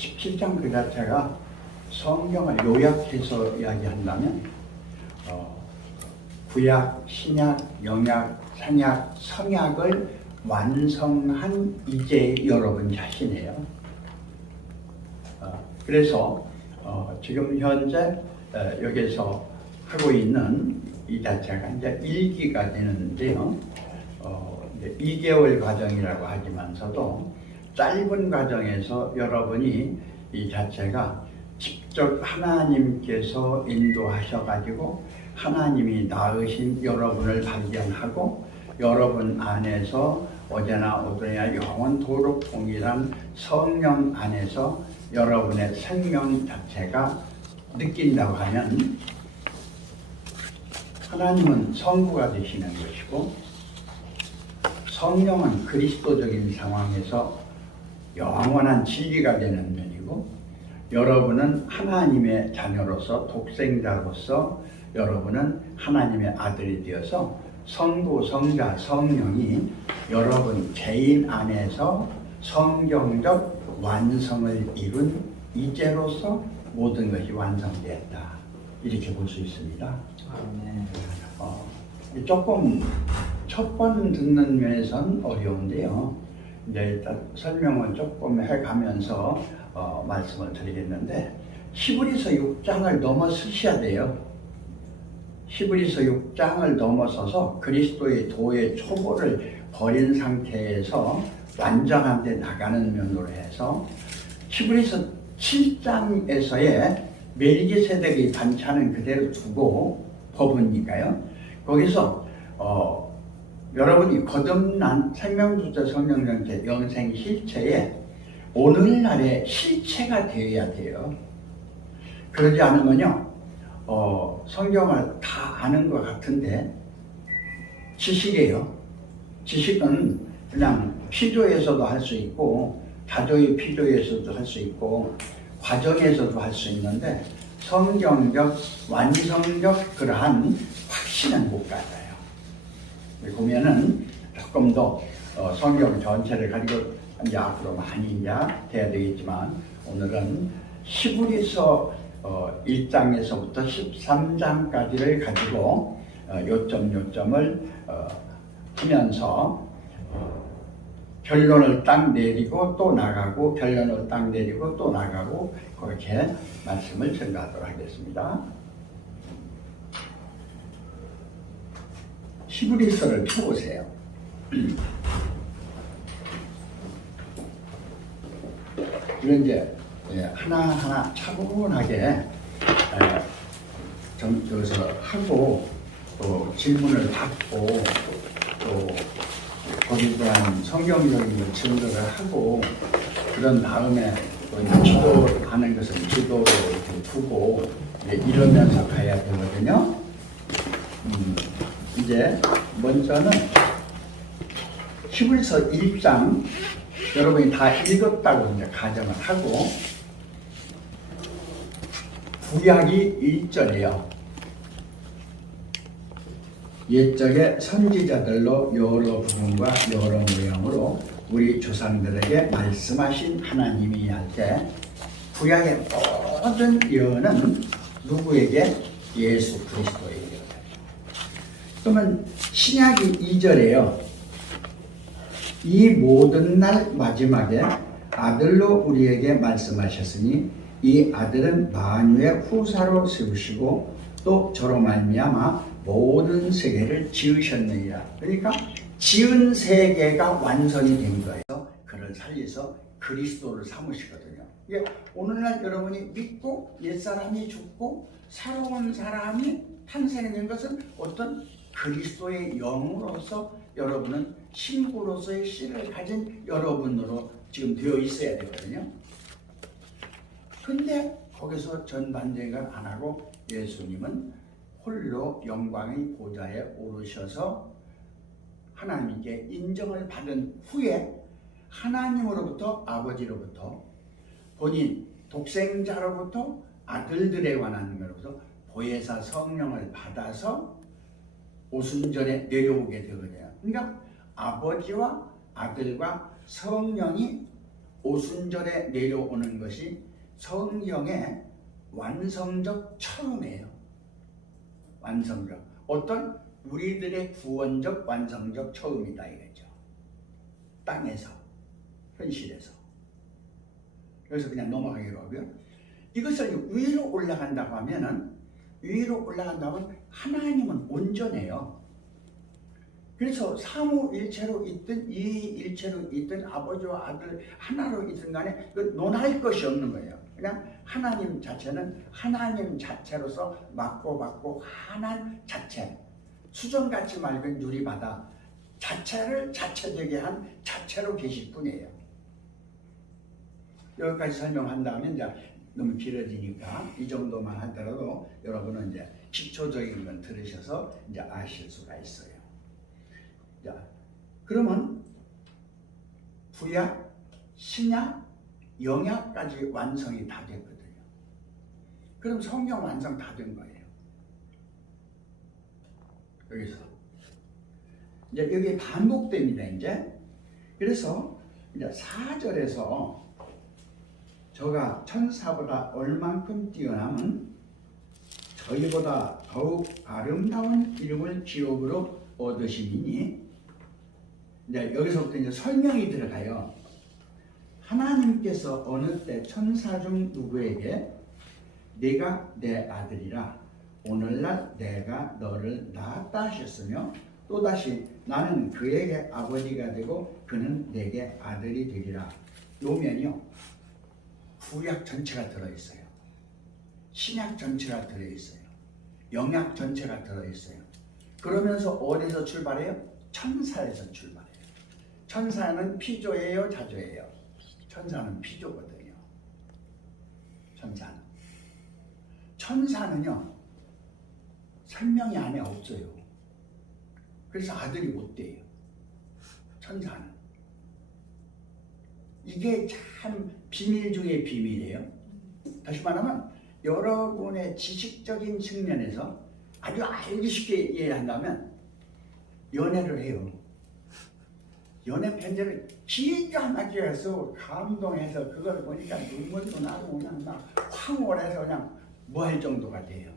17장 그 자체가 성경을 요약해서 이야기한다면 구약, 신약, 영약, 상약, 성약을 완성한 이제 여러분 자신이에요. 그래서 지금 현재 여기서 하고 있는 이 자체가 이제 1기가 되는데요. 2개월 과정이라고 하지만서도 짧은 과정에서 여러분이 이 자체가 직접 하나님께서 인도하셔가지고 하나님이 낳으신 여러분을 발견하고 여러분 안에서 어제나 오늘이나 영원토록 동일한 성령 안에서 여러분의 생명 자체가 느낀다고 하면 하나님은 성부가 되시는 것이고 성령은 그리스도적인 상황에서 영원한 진리가 되는 면이고 여러분은 하나님의 자녀로서 독생자로서 여러분은 하나님의 아들이 되어서 성부, 성자, 성령이 여러분 개인 안에서 성경적 완성을 이룬 이제로서 모든 것이 완성되었다. 이렇게 볼 수 있습니다. 조금 첫 번 듣는 면에선 어려운데요. 이제 일단 설명을 조금 해가면서 말씀을 드리겠는데 히브리서 6장을 넘어서셔야 돼요. 히브리서 6장을 넘어서서 그리스도의 도의 초보를 버린 상태에서 완전한 데 나가는 면으로 해서 히브리서 7장에서의 멜기세덱의 반찬은 그대로 두고 법이니까요. 거기서 여러분이 거듭난 생명주체 성령전체 영생 실체에 오늘날의 실체가 되어야 돼요. 그러지 않으면요 성경을 다 아는 것 같은데 지식이에요. 지식은 그냥 피조에서도 할 수 있고 다조의 피조에서도 할 수 있고 과정에서도 할 수 있는데 성경적 완성적 그러한 확신은 못 가져요. 보면은 조금 더 성경 전체를 가지고 이제 앞으로 많이 이제 돼야 되겠지만 오늘은 히브리서 1장에서부터 13장까지를 가지고 요점을 하면서 결론을 딱 내리고 또 나가고 결론을 딱 내리고 또 나가고 그렇게 말씀을 전가하도록 하겠습니다. 히브리서를 펴보세요. 이런 이제 하나하나 차분하게 저기서 하고 또 질문을 받고 또 거기에 대한 성경적인 증거를 하고 그런 다음에 기도하는 것은 기도로 이렇게 두고 이러면서 가야 되거든요. 이제 먼저는 히브리서 1장 여러분이 다 읽었다고 이제 가정을 하고 구약이 1절이에요. 옛적의 선지자들로 여러 부분과 여러 모양으로 우리 조상들에게 말씀하신 하나님이 할 때 구약의 모든 예언은 누구에게? 예수 그리스도에게. 그러면 신약이 2절에요. 이 모든 날 마지막에 아들로 우리에게 말씀하셨으니 이 아들은 만유의 후사로 세우시고 또 저로 말미암아 모든 세계를 지으셨느니라. 그러니까 지은 세계가 완성이 된 거예요. 그를 살려서 그리스도를 삼으시거든요. 이게 오늘날 여러분이 믿고 옛사람이 죽고 새로운 사람이 탄생된 것은 어떤 그리스도의 영으로서 여러분은 신부로서의 씨를 가진 여러분으로 지금 되어 있어야 되거든요. 근데 거기서 전반전을 안 하고 예수님은 홀로 영광의 보좌에 오르셔서 하나님께 인정을 받은 후에 하나님으로부터 아버지로부터 본인 독생자로부터 아들들에 관한 것으로부터 보혜사 성령을 받아서 오순절에 내려오게 되거든요. 그러니까 아버지와 아들과 성령이 오순절에 내려오는 것이 성경의 완성적 처음이에요. 완성적. 어떤 우리들의 구원적 완성적 처음이다 이거죠. 땅에서, 현실에서. 그래서 그냥 넘어가기로 하고요. 이것을 위로 올라간다고 하면은, 위로 올라간다면 하나님은 온전해요. 그래서 삼위일체로 있든 이일체로 있든 아버지와 아들 하나로 있든 간에 그 논할 것이 없는 거예요. 그냥 하나님 자체는 하나님 자체로서 맞고 하나님 자체, 수정같이 맑은 유리바다 자체를 자체되게 한 자체로 계실 뿐이에요. 여기까지 설명한 다음에 이제 너무 길어지니까 이 정도만 하더라도 여러분은 이제 기초적인 건 들으셔서 이제 아실 수가 있어요. 자, 그러면 구약, 신약, 영약까지 완성이 다 됐거든요. 그럼 성경 완성 다 된 거예요. 여기서 이제 여기 반복됩니다. 이제 그래서 이제 4절에서 저가 천사보다 얼만큼 뛰어남은 저희보다 더욱 아름다운 이름을 기업으로 얻으시니, 이제 여기서부터 이제 설명이 들어가요. 하나님께서 어느 때 천사 중 누구에게 네가 내 아들이라 오늘날 내가 너를 낳았다 하셨으며, 또다시 나는 그에게 아버지가 되고 그는 내게 아들이 되리라. 요면요 구약 전체가 들어있어요. 신약 전체가 들어있어요. 영약 전체가 들어있어요. 그러면서 어디서 출발해요? 천사에서 출발해요. 천사는 피조예요, 자조예요? 천사는 피조거든요. 천사는요 생명이 안에 없어요. 그래서 아들이 못 돼요. 천사는. 이게 참 비밀 중에 비밀이에요. 다시 말하면 여러분의 지식적인 측면에서 아주 알기 쉽게 이해한다면 연애를 해요. 연애 편지를 기가 막히게 해서 감동해서 그걸 보니까 눈물도 나고 그냥 막 황홀해서 그냥 뭐 할 정도가 돼요.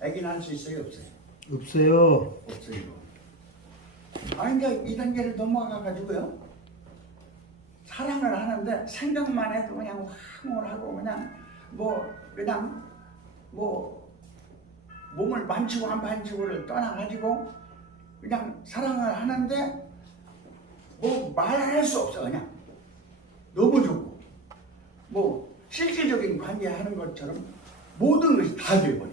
애기 낳을 수 있어요, 없어요? 없어요. 없어요. 아니 그러니까 이 단계를 넘어가 가지고요 사랑을 하는데 생각만 해도 그냥 황홀하고 그냥 몸을 만지고 안 만지고를 떠나가지고 그냥 사랑을 하는데 뭐 말할 수 없어. 그냥 너무 좋고 뭐 실질적인 관계하는 것처럼 모든 것이 다 돼버려.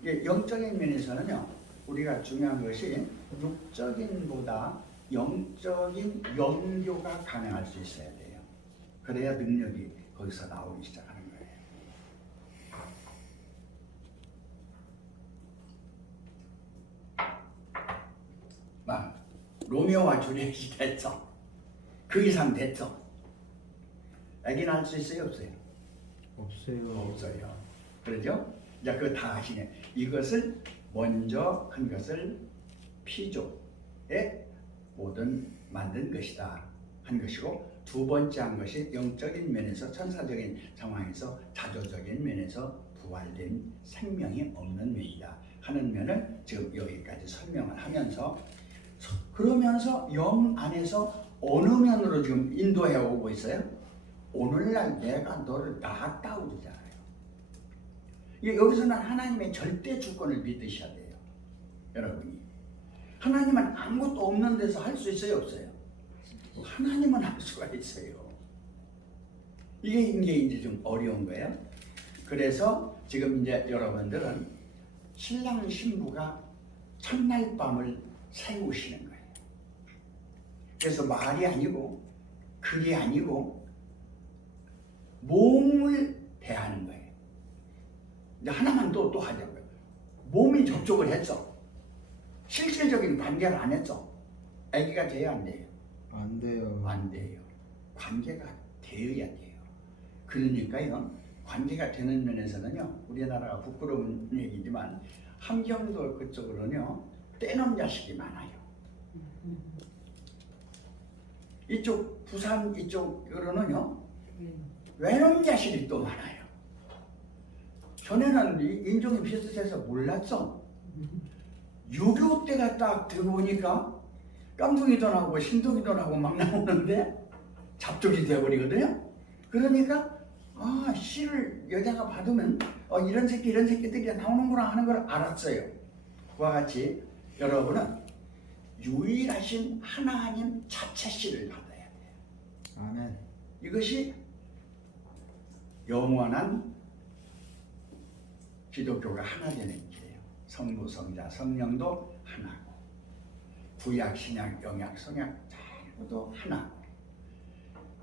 이게 영적인 면에서는요 우리가 중요한 것이 육적인보다 영적인 연교가 가능할 수 있어야 돼요. 그래야 능력이 거기서 나오기 시작하는 거예요. 막 로미오와 줄리엣이 됐어. 그 이상 됐어. 애기 낳을 수 있어요, 없어요? 없어요. 없어요. 그러죠? 이제 그거 다 아시네. 이것을 먼저 한 것을 피조의 모든 만든 것이다 한 것이고, 두 번째 한 것이 영적인 면에서 천사적인 상황에서 자조적인 면에서 부활된 생명이 없는 면이다 하는 면을 지금 여기까지 설명을 하면서, 그러면서 영 안에서 어느 면으로 지금 인도해 오고 있어요? 오늘날 내가 너를 낳았다 그러잖아요. 여기서는 하나님의 절대 주권을 믿으셔야 돼요. 여러분이 하나님은 아무것도 없는 데서 할 수 있어요, 없어요? 하나님은 할 수가 있어요. 이게 이제 좀 어려운 거예요. 그래서 지금 이제 여러분들은 신랑 신부가 첫날 밤을 세우시는 거예요. 그래서 말이 아니고 글이 아니고 몸을 대하는 거예요. 이제 하나만 또 하자고요. 몸이 접촉을 했어. 실질적인 관계를 안 했어. 아기가 돼야 안 돼요? 안 돼요. 안 돼요. 관계가 되어야 돼요. 그러니까요, 관계가 되는 면에서는요, 우리나라가 부끄러운 얘기지만 함경도 그쪽으로는요 떼놈 자식이 많아요. 이쪽 부산 이쪽으로는요 외놈 자식이 또 많아요. 전에는 인종이 비슷해서 몰랐어. 6.25 때가 딱 들어오니까 깜둥이도 나오고 신동이도 나오고 막 나오는데 잡족이 되어버리거든요. 그러니까 씨를 여자가 받으면 이런 새끼들이 나오는구나 하는 걸 알았어요. 그와 같이 여러분은 유일하신 하나님 자체 씨를 받아야 돼요. 아멘. 이것이 영원한 기독교가 하나 되는 길이에요. 성부, 성자, 성령도 하나고 구약, 신약, 영약, 성약 모두 하나고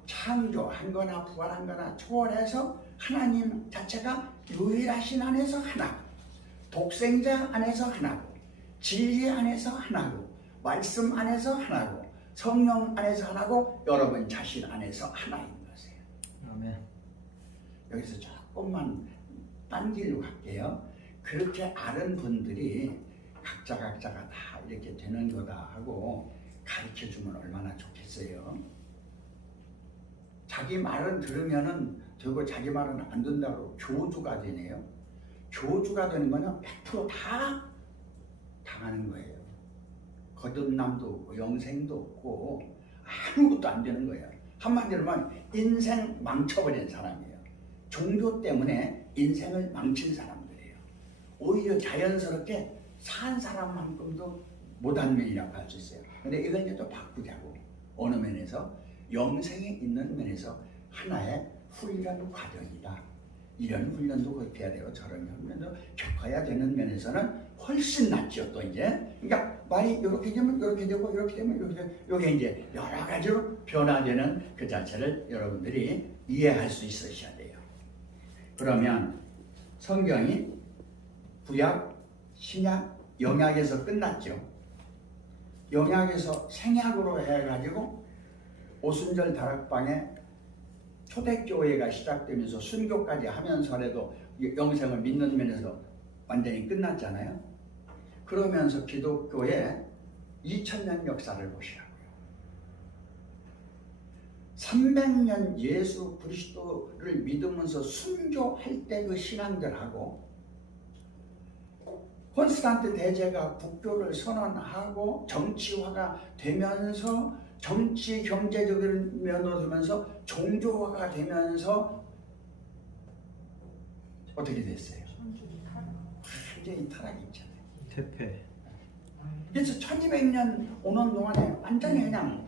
창조한 거나 부활한 거나 초월해서 하나님 자체가 유일하신 안에서 하나고 독생자 안에서 하나고 진리 안에서 하나고 말씀 안에서 하나고 성령 안에서 하나고 여러분 자신 안에서 하나인 것이에요. 아멘. 여기서 조금만 딴 길로 갈게요. 그렇게 아는 분들이 각자가 다 이렇게 되는 거다 하고 가르쳐주면 얼마나 좋겠어요. 자기 말은 들으면은 되고 자기 말은 안 된다고 교주가 되네요. 교주가 되는 거는 100%다 당하는 거예요. 거듭남도 없고 영생도 없고 아무것도 안 되는 거예요. 한마디로 말하면 인생 망쳐버린 사람이에요. 종교 때문에 인생을 망친 사람들이에요. 오히려 자연스럽게 산 사람만큼도 못한 면이라고 할 수 있어요. 근데 이건 이제 또 바꾸자고. 어느 면에서 영생이 있는 면에서 하나의 훈련 과정이다. 이런 훈련도 거쳐야 되고 저런 훈련도 겪어야 되는 면에서는 훨씬 낫죠. 또 이제 그러니까 말이 이렇게 되면 이렇게 되고 이렇게 되면 이렇게 되고 이게 이제 여러 가지로 변화되는 그 자체를 여러분들이 이해할 수 있으셔야 돼요. 그러면 성경이 구약, 신약, 영약에서 끝났죠. 영약에서 생약으로 해가지고 오순절 다락방에 초대교회가 시작되면서 순교까지 하면서라도 영생을 믿는 면에서 완전히 끝났잖아요. 그러면서 기독교의 2000년 역사를 보시라고요. 300년 예수 그리스도를 믿으면서 순교할 때 그 신앙들하고 콘스탄트 대제가 국교를 선언하고 정치화가 되면서 정치 경제적인 면으로 되면서 종교화가 되면서 어떻게 됐어요? 완전히 타락이 있잖아요. 퇴폐. 그래서 1200년 오는 동안에 완전히 그냥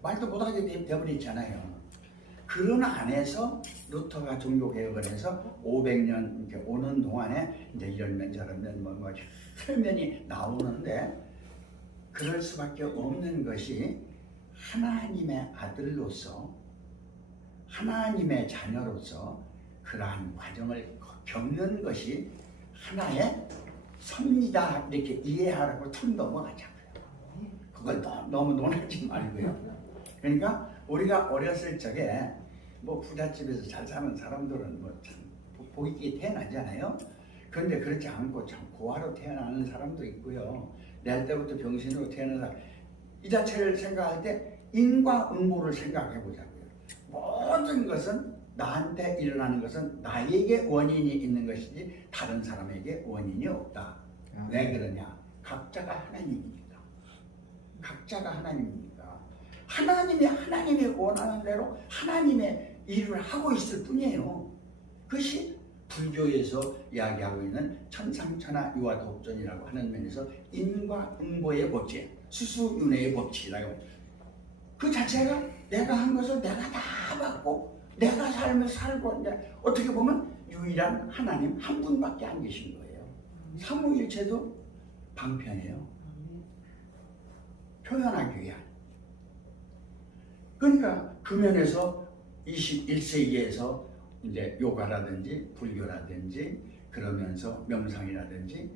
말도 못하게 되어버렸잖아요. 그런 안에서 루터가 종교개혁을 해서 500년 이렇게 오는 동안에 이제 이런 면 저런 면 혈면이 나오는데 그럴 수밖에 없는 것이 하나님의 아들로서 하나님의 자녀로서 그러한 과정을 겪는 것이 하나의 섭니다 이렇게 이해하라고 툭 넘어가자고요. 그걸 너무 논하지 말고요. 그러니까 우리가 어렸을 적에 뭐 부잣집에서 잘 사는 사람들은 뭐 참 복이 있게 태어나잖아요. 그런데 그렇지 않고 참 고아로 태어나는 사람도 있고요. 낼 때부터 병신으로 태어난 사람 이 자체를 생각할 때 인과응보를 생각해 보자고요. 모든 것은 나한테 일어나는 것은 나에게 원인이 있는 것이지 다른 사람에게 원인이 없다. 왜 그러냐? 각자가 하나님이니까. 각자가 하나님이니까. 하나님이 원하는 대로 하나님의 일을 하고 있을 뿐이에요. 그것이 불교에서 이야기하고 있는 천상천하 유화 독존이라고 하는 면에서 인과응보의 법칙, 수수윤회의 법칙이라고. 그 자체가 내가 한 것을 내가 다 받고 내가 삶을 살고 이제 어떻게 보면 유일한 하나님 한 분밖에 안 계신 거예요. 삼위일체도 방편이에요. 표현하기 위한. 그러니까 그 면에서 21세기에서 이제 요가라든지 불교라든지 그러면서 명상이라든지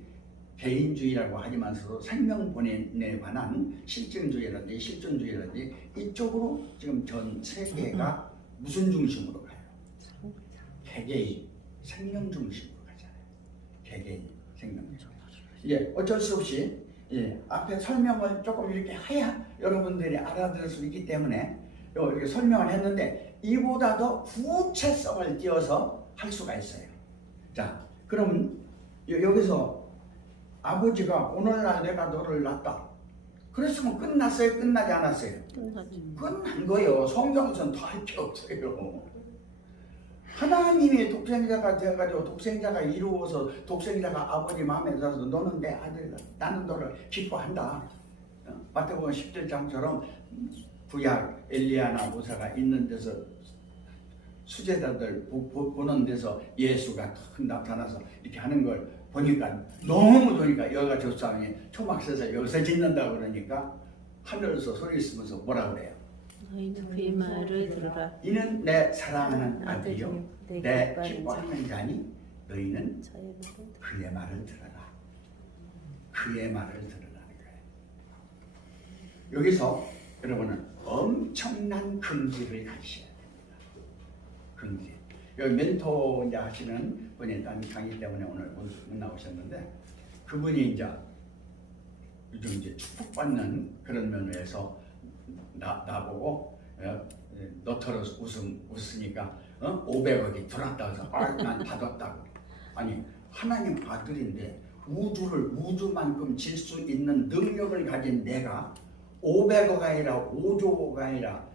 개인주의라고 하지만서도 생명본연에 관한 실증주의라든지 실존주의라든지 이쪽으로 지금 전 세계가 무슨 중심으로 가요? 개개인 생명 중심으로 가잖아요. 개개인 생명 중심. 예, 어쩔 수 없이 예, 앞에 설명을 조금 이렇게 해야 여러분들이 알아들을 수 있기 때문에 이렇게 설명을 했는데 이보다 더 구체성을 띄어서 할 수가 있어요. 자, 그럼 여기서 아버지가 오늘날 내가 너를 낳았다. 그랬으면 끝났어요? 끝나지 않았어요? 끝난 거예요. 성경에서는 더 할 게 없어요. 하나님이 독생자가 되어가지고 독생자가 이루어서 독생자가 아버지 마음에 들어서 너는 내 아들이다. 나는 너를 기뻐한다. 마태복음 17장처럼 구약 엘리야나 모세가 있는 데서 수제자들 보는 데서 예수가 탁 나타나서 이렇게 하는 걸 보니까 너무 좋으니까 여가 조상이 초막서서 여기서 짓는다 그러니까 하늘에서 소리 쓰면서 뭐라 그래요? 너희는 그의 말을 들으라. 이는 내 사랑하는 아들이요 내 기뻐하는 자니 너희는 저의 말을 들으라. 그의 말을 들어라. 그의 말을 들으라는 거예요. 여기서 여러분은 엄청난 긍지를 가지셔야 됩니다. 긍지. 여기 멘토 이제 하시는 분이 딴 강의 때문에 오늘 못 나오셨는데 그분이 이제 요즘 이제 축복받는 그런 면에서 나보고 너처럼 웃으니까 500억이 들어왔다고 해서 난 받았다고. 아니 하나님 아들인데 우주만큼 질 수 있는 능력을 가진 내가 500억 아니라 5조가 아니라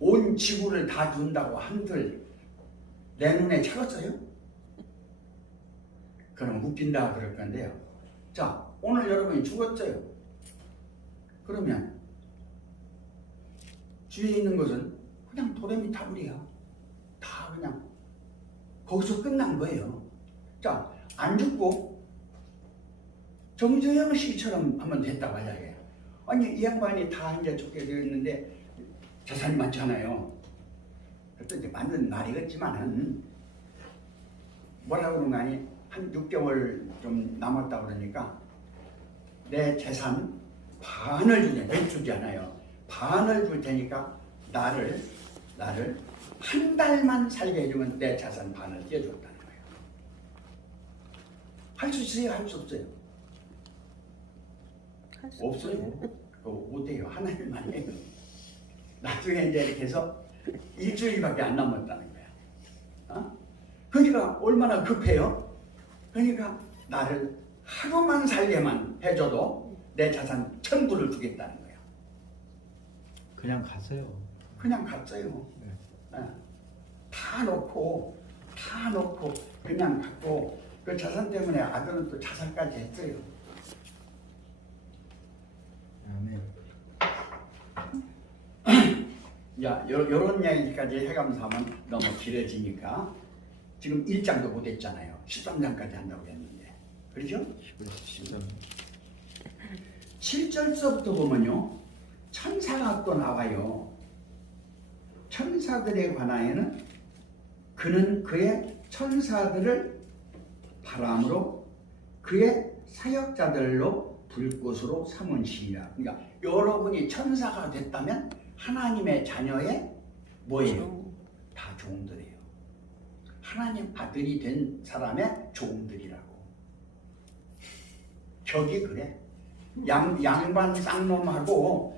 온 지구를 다 준다고 한들 내 눈에 차겠어요? 그럼 웃긴다 그럴 건데요. 자, 오늘 여러분이 죽었어요. 그러면 주위에 있는 것은 그냥 도레미타불이야. 다 그냥 거기서 끝난 거예요. 자, 안 죽고 정재영 씨처럼 하면 됐다 만약에. 아니 이 양반이 다 이제 죽게 되었는데 재산이 많잖아요. 그것도 이제 맞는 말이겠지만은 뭐라 그러는 거 아니 한 6개월 좀 남았다 그러니까 내 재산 반을 주냐 몇 주지 않아요. 반을 줄 테니까 나를 한 달만 살게 해주면 내 재산 반을 떼어줬다는 거예요. 할 수 있어요? 할 수 없어요? 없어요. 그거 못해요. 하나님만 해요. 나중에 이제 이렇게 해서 일주일밖에 안 남았다는 거야. 그러니까 얼마나 급해요? 그러니까 나를 하루만 살게만 해줘도 내 자산 전부를 주겠다는 거야. 그냥 가세요. 그냥 갔어요. 다 놓고 그냥 갔고 그 자산 때문에 아들은 또 자살까지 했어요. 아멘. 야, 요런 이야기까지 해가면서 하면 너무 길어지니까 지금 1장도 못 했잖아요. 13장까지 한다고 했는데. 그렇죠? 10장. 7절서부터 보면요. 천사가 또 나와요. 천사들에 관하여는 그는 그의 천사들을 바람으로 그의 사역자들로 불꽃으로 삼은 시이라. 그러니까 여러분이 천사가 됐다면 하나님의 자녀의 뭐예요? 다 종들이에요. 하나님 아들이 된 사람의 종들이라고. 격이 그래. 양반 쌍놈하고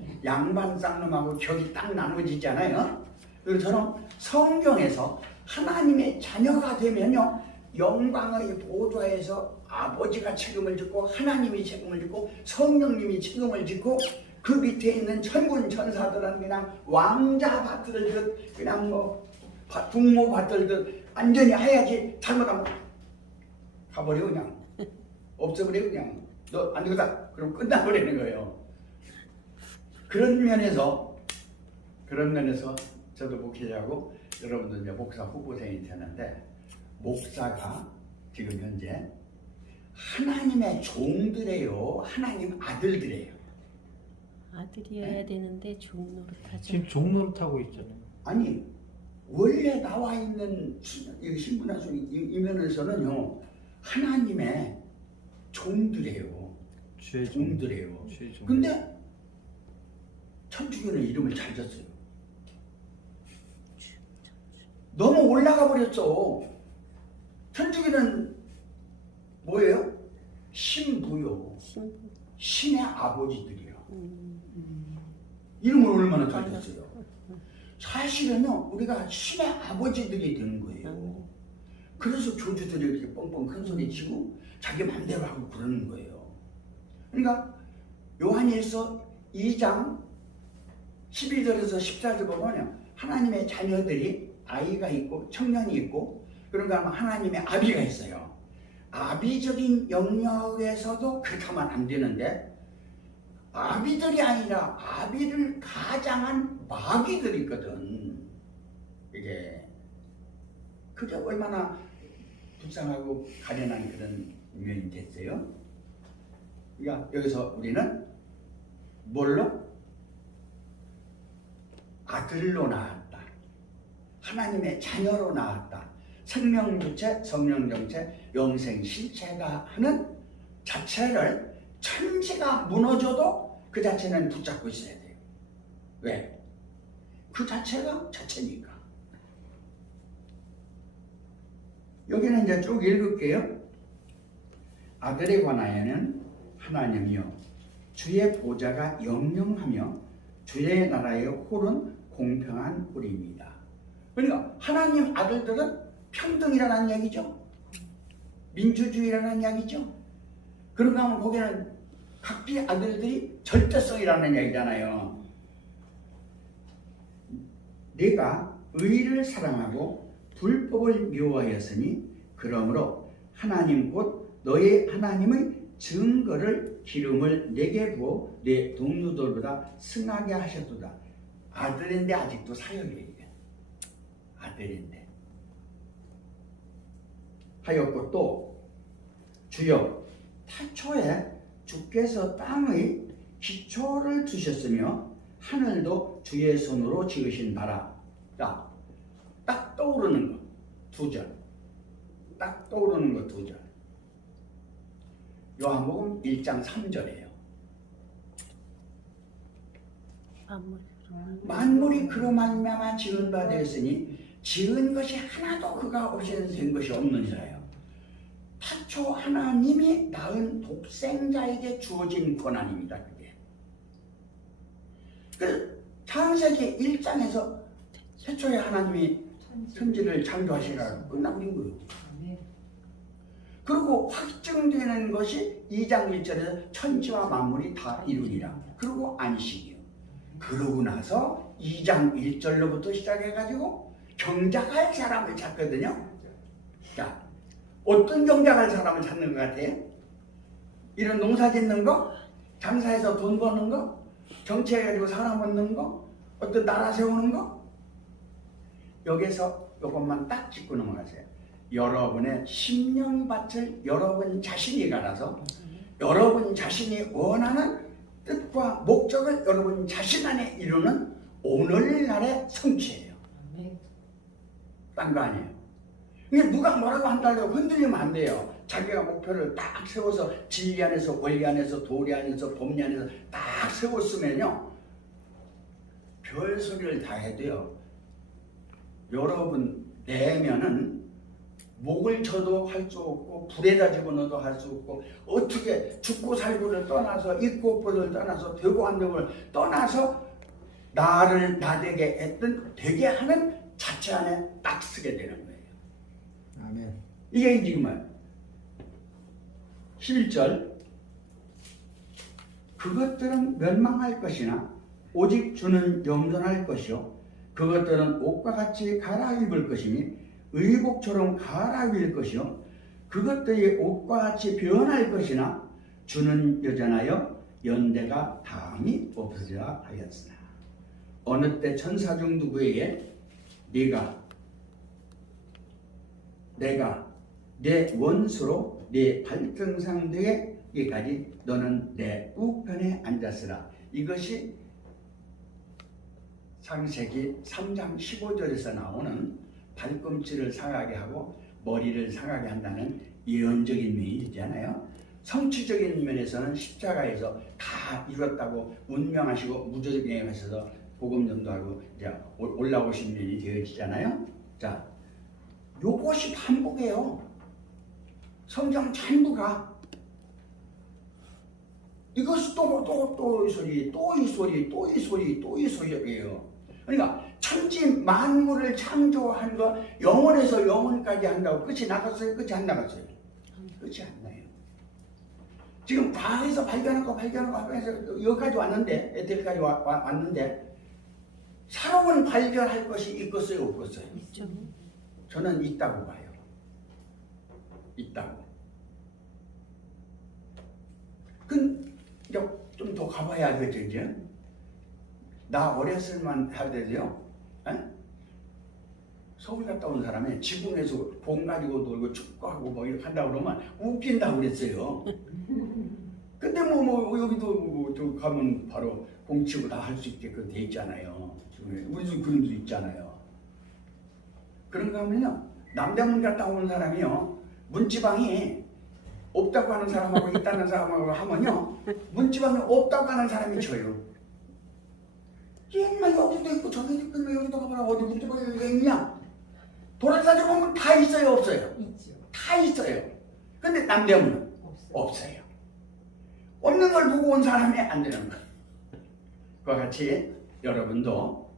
격이 딱 나눠지잖아요. 그처럼 성경에서 하나님의 자녀가 되면요, 영광의 보좌에서 아버지가 책임을 짓고 하나님이 책임을 짓고 성령님이 책임을 짓고 그 밑에 있는 천군 천사들은 그냥 왕자 받들듯 그냥 뭐 국모 받들듯 완전히 해야지 잘못하면 가버려 그냥 없어버려 그냥 너 안 되겠다 그럼 끝나버리는 거예요. 그런 면에서 저도 목회자고 여러분들 이제 목사 후보생이 되는데 목사가 지금 현재 하나님의 종들이에요. 하나님 아들들이에요. 아들이어야 되는데 종 노릇하죠. 지금 종노릇하고 있잖아요. 아니 원래 나와 있는 신분화서 이면에서는요 하나님의 종들이에요. 주의 종들이에요. 주의 종. 근데 천주교는 이름을 잘 졌어요. 너무 올라가 버렸어. 천주교는 뭐예요? 신부요. 신의 아버지들이야. 이름을 얼마나 잘 줬어요. 사실은요 우리가 신의 아버지들이 되는 거예요. 그래서 교주들이 이렇게 뻥뻥 큰 소리 치고 자기 맘대로 하고 그러는 거예요. 그러니까 요한일서 2장 12절에서 14절 보면 하나님의 자녀들이 아이가 있고 청년이 있고 그러니까 하나님의 아비가 있어요. 아비적인 영역에서도 그렇게 하면 안 되는데 아비들이 아니라 아비를 가장한 마귀들이 있거든. 이게 그게 얼마나 불쌍하고 가련한 그런 면이 됐어요. 그러니까 여기서 우리는 뭘로? 아들로 낳았다. 하나님의 자녀로 낳았다. 생명주체, 성령정체, 영생실체가 하는 자체를 천지가 무너져도 그 자체는 붙잡고 있어야 돼요. 왜? 그 자체가 자체니까. 여기는 이제 쭉 읽을게요. 아들에 관하여는 하나님이요 주의 보좌가 영영하며 주의 나라의 홀은 공평한 홀입니다. 그러니까 하나님 아들들은 평등이라는 얘기죠. 민주주의라는 이야기죠. 그런가 하면 거기는 각기 아들들이 절대성이라는 얘기잖아요. 내가 의를 사랑하고 불법을 미워하였으니 그러므로 하나님 곧 너의 하나님의 증거를 기름을 내게 부어 내 동료들보다 승하게 하셨도다. 아들인데 아직도 사역이에요. 아들인데 하였고 또 주여 태초에 주께서 땅의 기초를 두셨으며 하늘도 주의 손으로 지으신 바라. 자, 딱 떠오르는 거 두 절. 딱 떠오르는 거 두 절. 요한복음 1장 3절이에요. 만물이 그로 말미암아 지은 바 되었으니 지은 것이 하나도 그가 없이는 된 것이 없느니라요. 태초 하나님이 낳은 독생자에게 주어진 권한입니다. 그게. 그 창세기 1장에서 태초에 하나님이 천지를 창조하시라고 끝나버린 거예요. 그리고 확증되는 것이 2장 1절에서 천지와 만물이 다 이루니라. 그리고 안식이요. 그러고 나서 2장 1절로부터 시작해가지고 경작할 사람을 찾거든요. 자, 어떤 경작할 사람을 찾는 것 같아요? 이런 농사 짓는 거? 장사해서 돈 버는 거? 정치해가지고 사람 얻는 거? 어떤 나라 세우는 거? 여기서 이것만 딱 짚고 넘어가세요. 여러분의 심령밭을 여러분 자신이 갈아서 여러분 자신이 원하는 뜻과 목적을 여러분 자신 안에 이루는 오늘날의 성취예요. 딴 거 아니에요. 이게 누가 뭐라고 한다고 흔들리면 안 돼요. 자기가 목표를 딱 세워서 진리 안에서 원리 안에서 도리 안에서 법리 안에서 딱 세웠으면요 별 소리를 다 해도요 여러분 내면은 목을 쳐도 할 수 없고 불에다 집어넣어도 할 수 없고 어떻게 죽고 살고를 떠나서 있고 없고를 떠나서 되고 안 되고를 떠나서 나를 나되게 했던 되게 하는 자체 안에 딱 쓰게 되는 거예요. 아멘. 이게 지금 11절 그것들은 멸망할 것이나 오직 주는 영존할 것이요 그것들은 옷과 같이 갈아입을 것이니 의복처럼 갈아입을 것이요 그것들이 옷과 같이 변할 것이나 주는 여전하여 연대가 다음이 없어져야 하였으나 어느 때 천사 중 누구에게 내가 내 원수로 내 발등상 되기까지 너는 내 우편에 앉았으라. 이것이 창세기 3장 15절에서 나오는 발꿈치를 상하게 하고 머리를 상하게 한다는 예언적인 면이 있잖아요. 성취적인 면에서는 십자가에서 다 이뤘다고 운명하시고 무조건에 하셔서 복음 전도하고 이제 올라오신 면이 되어지잖아요. 자, 요것이 반복이에요. 성경 전부가 이것이 또 이 소리, 또 이 소리, 또 이 소리, 또 이 소리예요. 그러니까 천지 만물을 창조한 거 영원에서 영원까지 한다고 끝이 나갔어요? 끝이 안 나갔어요? 끝이 안 나요. 지금 과학에서 발견하고 해서 여기까지 왔는데, 애들까지 왔는데 새로운 발견할 것이 있겠어요? 없겠어요? 있죠. 저는 있다고 봐요. 있다고. 좀 더 가봐야 알겠죠, 이제? 나 어렸을만 하더라도요, 서울 갔다 온 사람이 지붕에서 봉 가지고 놀고 축구하고 뭐 이렇게 한다고 그러면 웃긴다고 그랬어요. 근데 여기도 저 가면 바로 봉치고 다 할 수 있게끔 돼 있잖아요. 우리도 그림도 있잖아요. 그런가 하면요, 남대문 갔다 온 사람이요, 문지방이 없다고 하는 사람하고 있다는 사람하고 하면요, 문지방이 없다고 하는 사람이 져요. 옛날 여기도 있고 저기도 있고 여기도 가봐라, 어디 문지방이 있냐? 돌아다니고 보면 다 있어요, 없어요? 있죠. 다 있어요. 근데 남대문은 없어요. 없어요. 없는 걸 보고 온 사람이 안 되는 거예요. 그와 같이 여러분도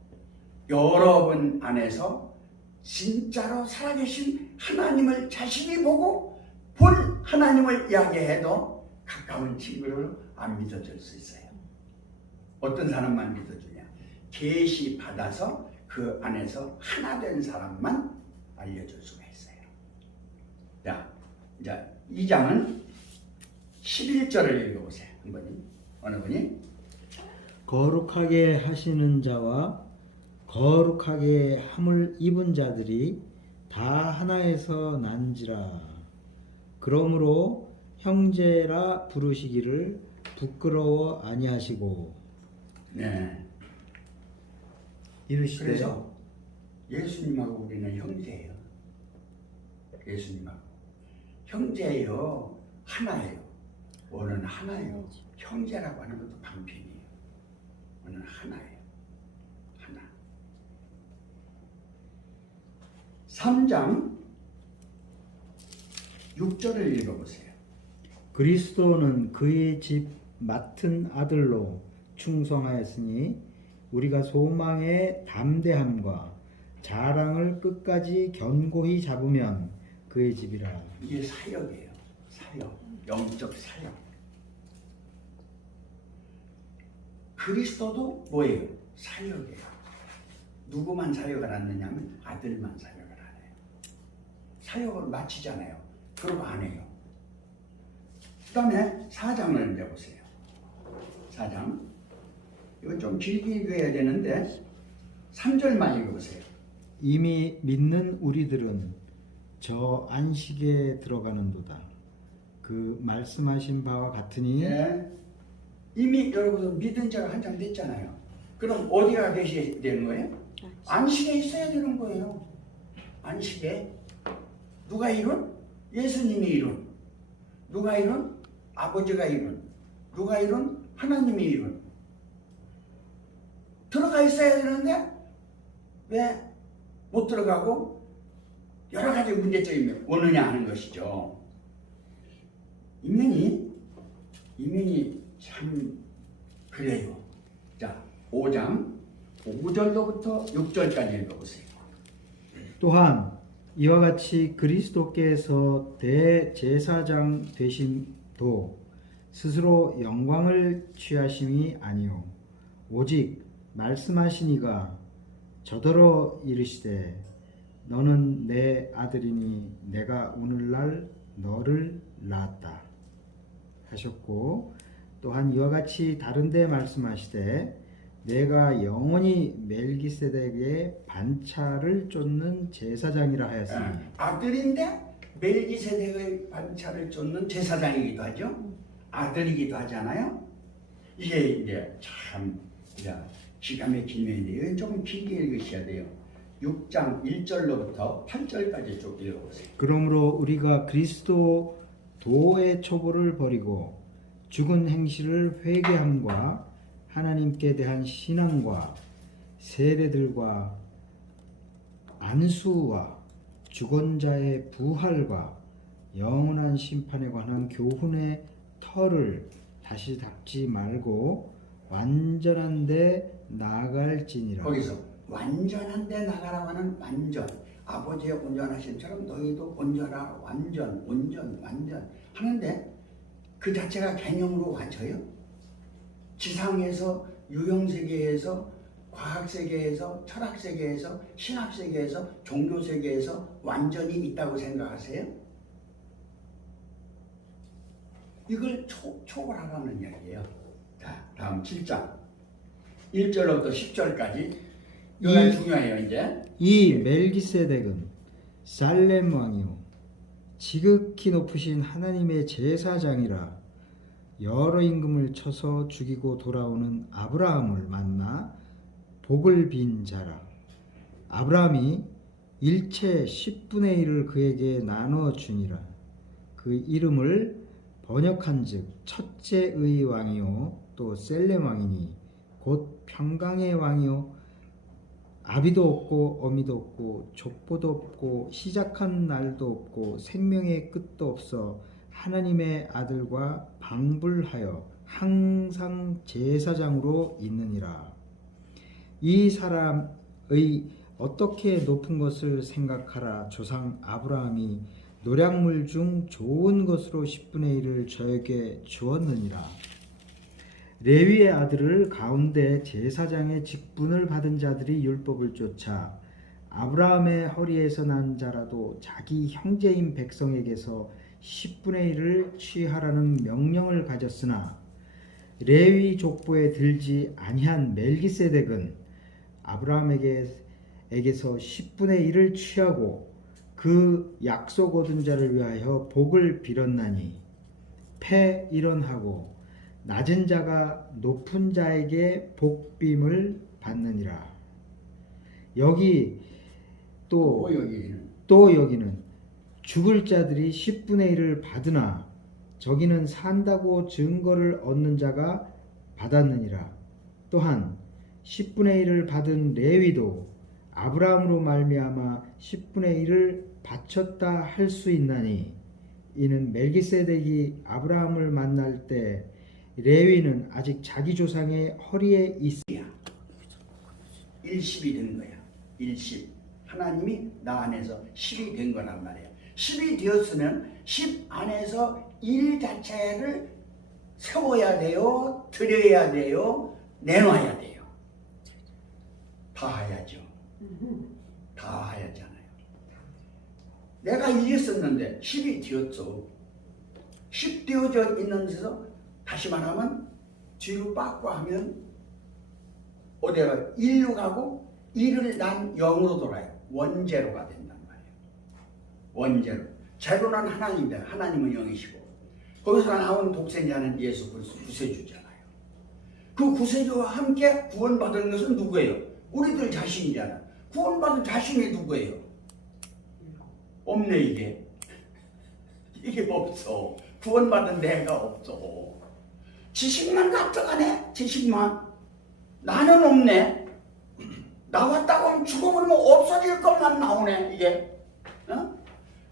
여러분 안에서 진짜로 살아계신 하나님을 자신이 보고 본 하나님을 이야기해도 가까운 친구를 안 믿어줄 수 있어요. 어떤 사람만 믿어주냐? 계시 받아서 그 안에서 하나 된 사람만 알려줄 수가 있어요. 자, 이제 2장은 11절을 읽어보세요. 한 분이, 어느 분이? 거룩하게 하시는 자와 거룩하게 함을 입은 자들이 다 하나에서 난지라. 그러므로 형제라 부르시기를 부끄러워 아니하시고. 네. 이르시되 그래서 예수님하고 우리는 형제예요. 예수님하고 형제예요. 하나예요. 원은 하나예요. 형제라고 하는 것도 방편이에요. 원은 하나예요. 하나. 3장 6절을 읽어보세요. 그리스도는 그의 집 맡은 아들로 충성하였으니 우리가 소망의 담대함과 자랑을 끝까지 견고히 잡으면 그의 집이라. 이게 사역이에요. 사역. 영적 사역. 그리스도도 뭐예요? 사역이에요. 누구만 사역을 하느냐면 아들만 사역을 안 해요. 사역을 마치잖아요. 그러고 안 해요. 그 다음에 4장을 읽어보세요. 4장. 이건 좀 길게 읽어야 되는데 3절만 읽어보세요. 이미 믿는 우리들은 저 안식에 들어가는도다. 그 말씀하신 바와 같으니. 예. 이미 여러분 믿은 자가 한참 됐잖아요. 그럼 어디가 계셔야 되는 거예요? 안식에 있어야 되는 거예요. 안식에. 누가 이룬? 예수님이 이룬. 누가 이룬? 아버지가 이룬. 누가 이룬? 하나님이 이룬. 들어가 있어야 되는데 왜 못 들어가고 여러 가지 문제점이 오느냐 하는 것이죠. 이면이 참 그래요. 자, 5장 5절로부터 6절까지 읽어보세요. 또한 이와 같이 그리스도께서 대제사장 되심도 스스로 영광을 취하심이 아니요 오직 말씀하시니가 저더러 이르시되 너는 내 아들이니 내가 오늘날 너를 낳았다 하셨고, 또한 이와 같이 다른 데 말씀하시되 내가 영원히 멜기세덱의 반차를 쫓는 제사장이라 하였으니. 아들인데 멜기세덱의 반차를 쫓는 제사장이기도 하죠. 아들이기도 하잖아요. 이게 이제 참 기가 막힌 면인데 이건 조금 길게 읽으셔야 돼요. 6장 1절로부터 8절까지 쭉 읽어보세요. 그러므로 우리가 그리스도 도의 초보를 버리고 죽은 행실을 회개함과 하나님께 대한 신앙과 세례들과 안수와 주권자의 부활과 영원한 심판에 관한 교훈의 터를 다시 닦지 말고 완전한 데 나아갈지니라. 거기서 완전한 데 나가라고 하는 완전, 아버지의 온전하심처럼 너희도 온전하라. 완전, 온전, 완전 하는데 그 자체가 개념으로 와져요? 지상에서, 유형세계에서, 과학세계에서, 철학세계에서, 신학세계에서, 종교세계에서 완전히 있다고 생각하세요? 이걸 초월하라는 이야기예요. 자, 다음 7장 1절부터 10절까지 이거 중요해요. 이제 이 멜기세덱은 살렘 왕이요 지극히 높으신 하나님의 제사장이라. 여러 임금을 쳐서 죽이고 돌아오는 아브라함을 만나 복을 빈 자라. 아브라함이 일체 10분의 1을 그에게 나눠 주니라. 그 이름을 번역한즉 첫째의 왕이요 또 셀렘 왕이니 곧 평강의 왕이요 아비도 없고 어미도 없고 족보도 없고 시작한 날도 없고 생명의 끝도 없어 하나님의 아들과 방불하여 항상 제사장으로 있느니라. 이 사람의 어떻게 높은 것을 생각하라. 조상 아브라함이 노략물 중 좋은 것으로 10분의 1을 저에게 주었느니라. 레위의 아들을 가운데 제사장의 직분을 받은 자들이 율법을 쫓아 아브라함의 허리에서 난 자라도 자기 형제인 백성에게서 10분의 1을 취하라는 명령을 가졌으나 레위 족보에 들지 아니한 멜기세덱은 아브라함에게서 10분의 1을 취하고 그 약속 얻은 자를 위하여 복을 빌었나니 패일언하고 낮은 자가 높은 자에게 복빔을 받느니라. 여기 또 여기는 죽을 자들이 10분의 1을 받으나 저기는 산다고 증거를 얻는 자가 받았느니라. 또한 10분의 1을 받은 레위도 아브라함으로 말미암아 10분의 1을 바쳤다 할 수 있나니 이는 멜기세덱이 아브라함을 만날 때 레위는 아직 자기 조상의 허리에 있으야. 일십이 된 거야. 일십. 하나님이 나 안에서 10이 된 거란 말이야. 10이 되었으면 10 안에서 일 자체를 세워야 돼요. 드려야 돼요. 내놔야 돼요. 다 해야죠. 다 해야잖아요. 내가 이랬었는데 10이 되었어. 10 되어져 있는 데서 다시 말하면 뒤로 빠꾸 하면 어디가 1로 가고 1을 난 0으로 돌아요. 원제로가 된단 말이에요. 원제로. 제로는 하나님이다. 하나님은 0이시고 거기서 나온 독생자는 예수 그리스도 구세주잖아요. 그 구세주와 함께 구원받은 것은 누구예요? 우리들 자신이잖아. 구원받은 자신이 누구예요? 없네 이게. 이게 없어. 구원받은 내가 없어. 지식만 가져가네. 지식만. 나는 없네. 나왔다고 하면 죽어버리면 없어질 것만 나오네. 이게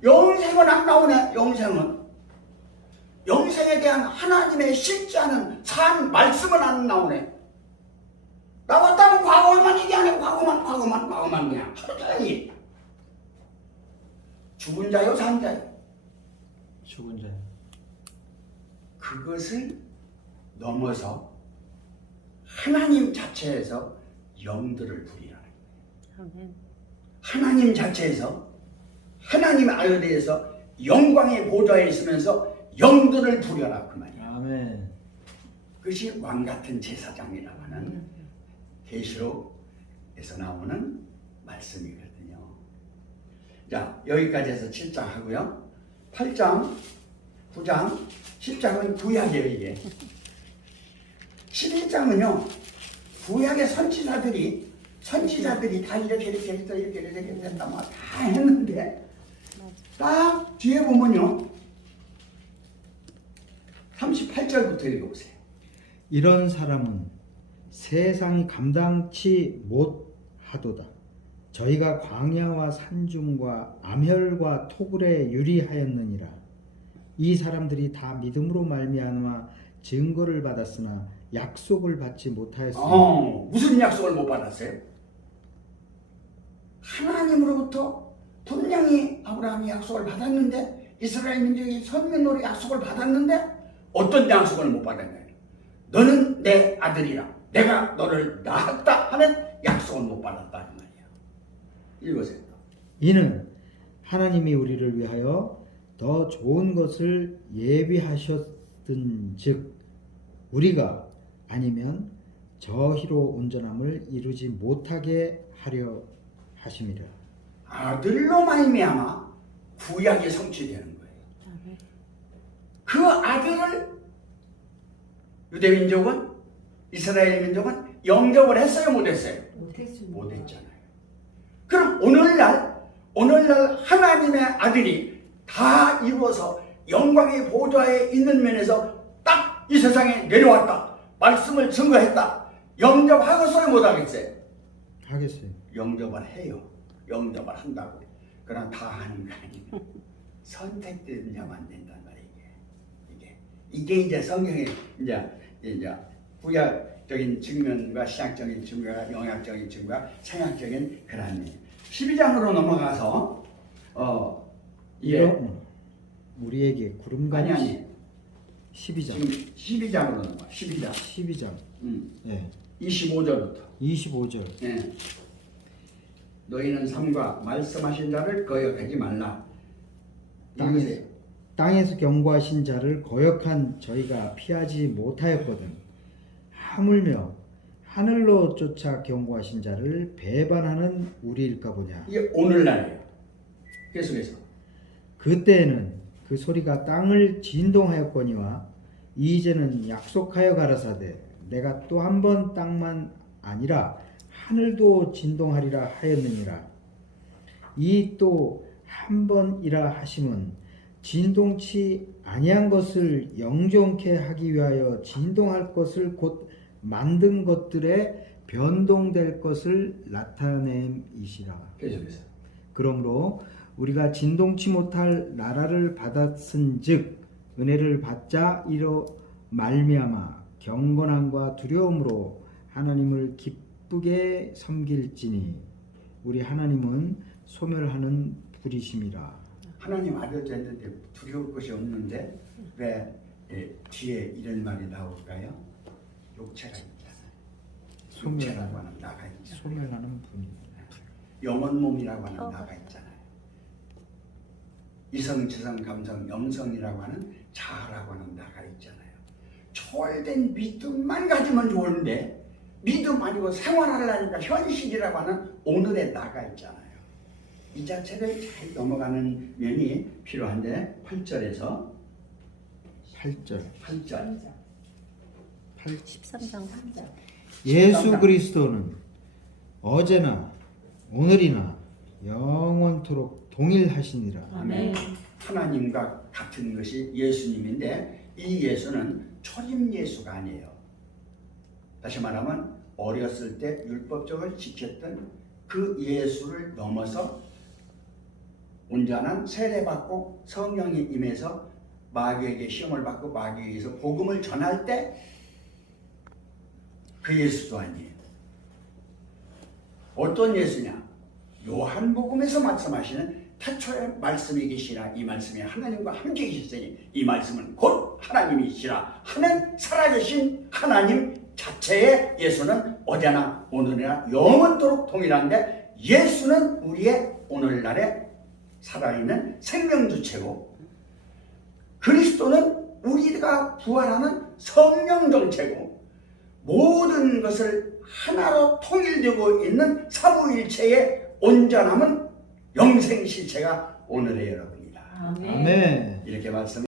영생은 안 나오네. 영생에 대한 하나님의 실제하는 산 말씀은 안 나오네. 나왔다면 과거만 얘기하네. 과거만 그냥 하루 종일. 죽은 자요 산 자요? 죽은 자. 그것을 넘어서 하나님 자체에서 영들을 부리라는 거예요. 아멘. 하나님 자체에서 하나님 아들에서 영광의 보좌에 있으면서 영들을 부려라 그 말이야. 아멘. 그것이 왕같은 제사장이라고 하는 계시록에서 나오는 말씀이거든요. 자, 여기까지 해서 7장 하고요. 8장, 9장, 10장은 구약이에요 이게. 11장은요. 구약의 선지자들이 다 이렇게 했다 뭐 다 했는데 딱 뒤에 보면요. 38절부터 읽어보세요. 이런 사람은 세상이 감당치 못하도다. 저희가 광야와 산중과 암혈과 토굴에 유리하였느니라. 이 사람들이 다 믿음으로 말미암아 증거를 받았으나 약속을 받지 못하였으니 무슨 약속을 못 받았어요? 하나님으로부터 분명히 아브라함이 약속을 받았는데, 이스라엘 민족이 선민으로 약속을 받았는데 어떤 약속을 못 받았나요? 너는 내 아들이라, 내가 너를 낳았다 하는 약속을 못 받았다는 말이야. 읽으세요. 이는 하나님이 우리를 위하여 더 좋은 것을 예비하셨든즉 우리가 아니면 저희로 온전함을 이루지 못하게 하려 하심이라. 아들로 말미암아 구약이 성취되는 거예요. 아멘. 그 아들을 유대민족은, 이스라엘 민족은 영접을 했어요, 못했어요? 못했잖아요. 그럼 오늘날 하나님의 아들이 다 이루어서 영광의 보좌에 있는 면에서 딱 이 세상에 내려왔다, 말씀을 증거했다, 영접하겠어요, 못하겠어요? 하겠어요. 영접을 해요. 영접을 한다고. 그러나 다 하는 거 아니에요. 선택된 자만 된단 말이에요. 이게 이제 성경의 이제 구약적인 측면과 신약적인 측면과 영약적인 측면과 생약적인 그런 12장으로 넘어가서 이런 우리에게 구름같이 아니 12장 지금 12장으로 넘어가. 12장 12장 25절부터 25절 너희는 삼가 말씀하신 자를 거역하지 말라. 땅에서 경고하신 자를 거역한 저희가 피하지 못하였거든. 하물며 하늘로 쫓아 경고하신 자를 배반하는 우리일까 보냐. 이게 오늘날이에요. 계속해서 그때에는 그 소리가 땅을 진동하였거니와 이제는 약속하여 가라사대 내가 또 한 번 땅만 아니라 하늘도 진동하리라 하였느니라. 이 또 한 번이라 하심은 진동치 아니한 것을 영존케 하기 위하여 진동할 것을 곧 만든 것들에 변동될 것을 나타냄이시라. 계속해서 그러므로 우리가 진동치 못할 나라를 받았은즉 은혜를 받자 이로 말미암아 경건함과 두려움으로 하나님을 기쁘게 섬길지니 우리 하나님은 소멸하는 불이심이라. 하나님 아들 됐는데 두려울 것이 없는데 왜 뒤에 이런 말이 나올까요? 육체가 있잖아요. 육체라고 하는 나가 있잖아요. 소멸하는 분이. 영혼 몸이라고 하는 나가 있잖아요. 이성, 지성, 감성, 영성이라고 하는 자아라고 하는 나가 있잖아요. 초월된 믿음만 가지면 좋은데 믿음 아니고 생활하려니까 현실이라고 하는 오늘의 나가 있잖아요. 이 자체를 잘 넘어가는 면이 필요한데 8절에서 8절 13장 3절. 예수 그리스도는 어제나 오늘이나 영원토록 동일하시니라. 아멘. 하나님과 같은 것이 예수님인데 이 예수는 초림 예수가 아니에요. 다시 말하면 어렸을 때 율법적을 지켰던 그 예수를 넘어서 온전한 세례받고 성령이 임해서 마귀에게 시험을 받고 마귀에게서 복음을 전할 때 그 예수도 아니에요. 어떤 예수냐? 요한복음에서 말씀하시는 태초에 말씀이 계시라, 이 말씀이 하나님과 함께 계셨으니 이 말씀은 곧 하나님이시라 하는 살아계신 하나님 자체의 예수는 어제나 오늘이나 영원토록 동일한데 예수는 우리의 오늘날의 살아있는 생명주체고 그리스도는 우리가 부활하는 성령정체고 모든 것을 하나로 통일되고 있는 삼위일체의 온전함은 영생실체가 오늘의 여러분이다. 아멘. 아멘. 이렇게 말씀